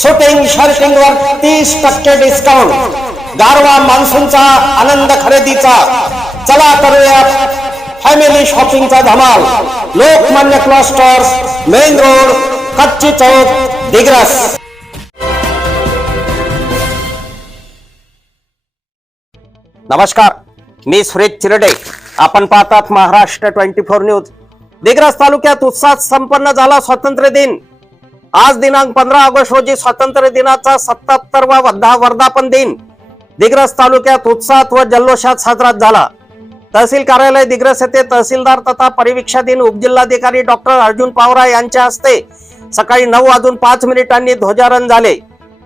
Shooting shirting वर तीस टक्के डिस्काउंट गारवा मान्सूनचा आनंद खरेदीचा. चला करूया फॅमिली शॉपिंगचा धमाल. लोकमान्य क्लॉस्टर्स मेन रोड कच्ची चौक दिग्रस. नमस्कार मी सुरेश चिरडे. आपण पाहतात Maharashtra twenty four news Digras तालुक्यात उत्साहात संपन्न झाला स्वातंत्र्य दिन. आज दिनांक पंधरा ऑगस्ट रोजी स्वातंत्र्य दिनाचा सत्याहत्तरवा वर्धापन दिन. दिग्रस तालुक्यात उत्साहात व जल्लोषात साजरा झाला. तहसील कार्यालय दिग्रस येथे तहसीलदार तथा परिवीक्षाधीन उपजिल्हाधिकारी डॉक्टर अर्जुन पावरा यांच्या हस्ते सकाळी नऊ वाजून पाच मिनिटांनी ध्वजारोहण झाले.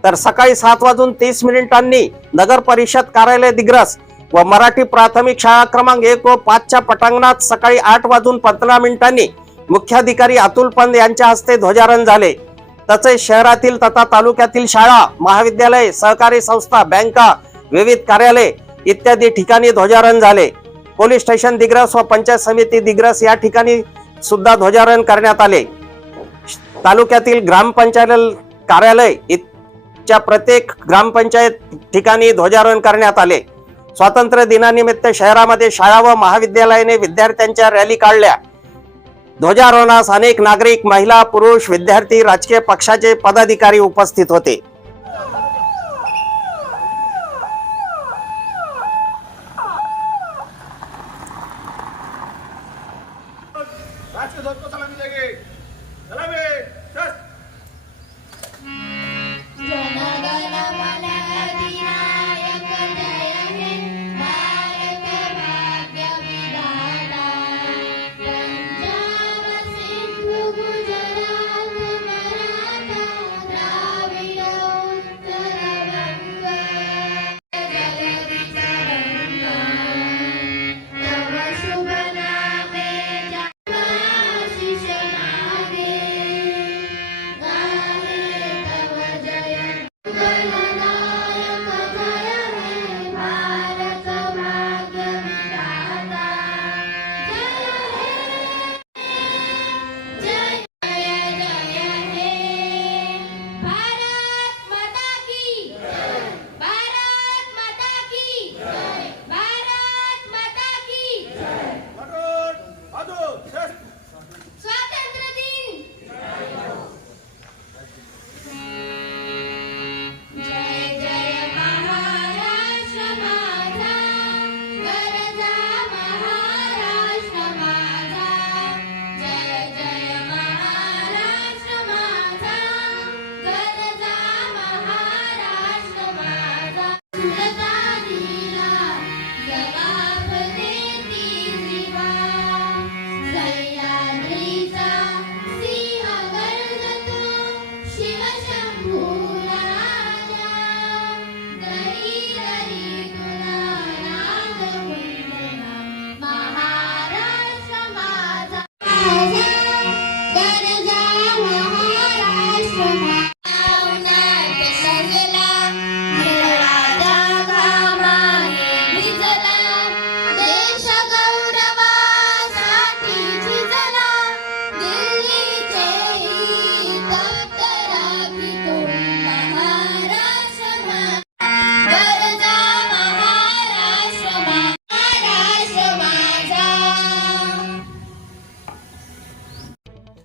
तर सकाळी सात वाजून तीस मिनिटांनी नगर परिषद कार्यालय दिग्रस व मराठी प्राथमिक शाळा क्रमांक एक व पाचच्या पटांगणात सकाळी आठ वाजून पंधरा मिनिटांनी मुख्याधिकारी अतुल पंत यांच्या हस्ते ध्वजारोहण झाले. तसेच शहरातील तथा तालुक्यातील शाळा महाविद्यालय सहकारी संस्था बँका विविध कार्यालय इत्यादी ठिकाणी ध्वजारोहण झाले. पोलीस स्टेशन दिग्रस व पंचायत समिती दिग्रस या ठिकाणी सुद्धा ध्वजारोहण करण्यात आले. तालुक्यातील ग्रामपंचायत कार्यालय च्या प्रत्येक ग्रामपंचायत ठिकाणी ध्वजारोहण करण्यात आले. स्वातंत्र्य दिनानिमित्त शहरामध्ये शाळा व महाविद्यालयाने विद्यार्थ्यांच्या रॅली काढल्या. ध्वजारोहणास अनेक नागरिक महिला पुरुष विद्यार्थी राजकीय पक्षाचे पदाधिकारी उपस्थित होते.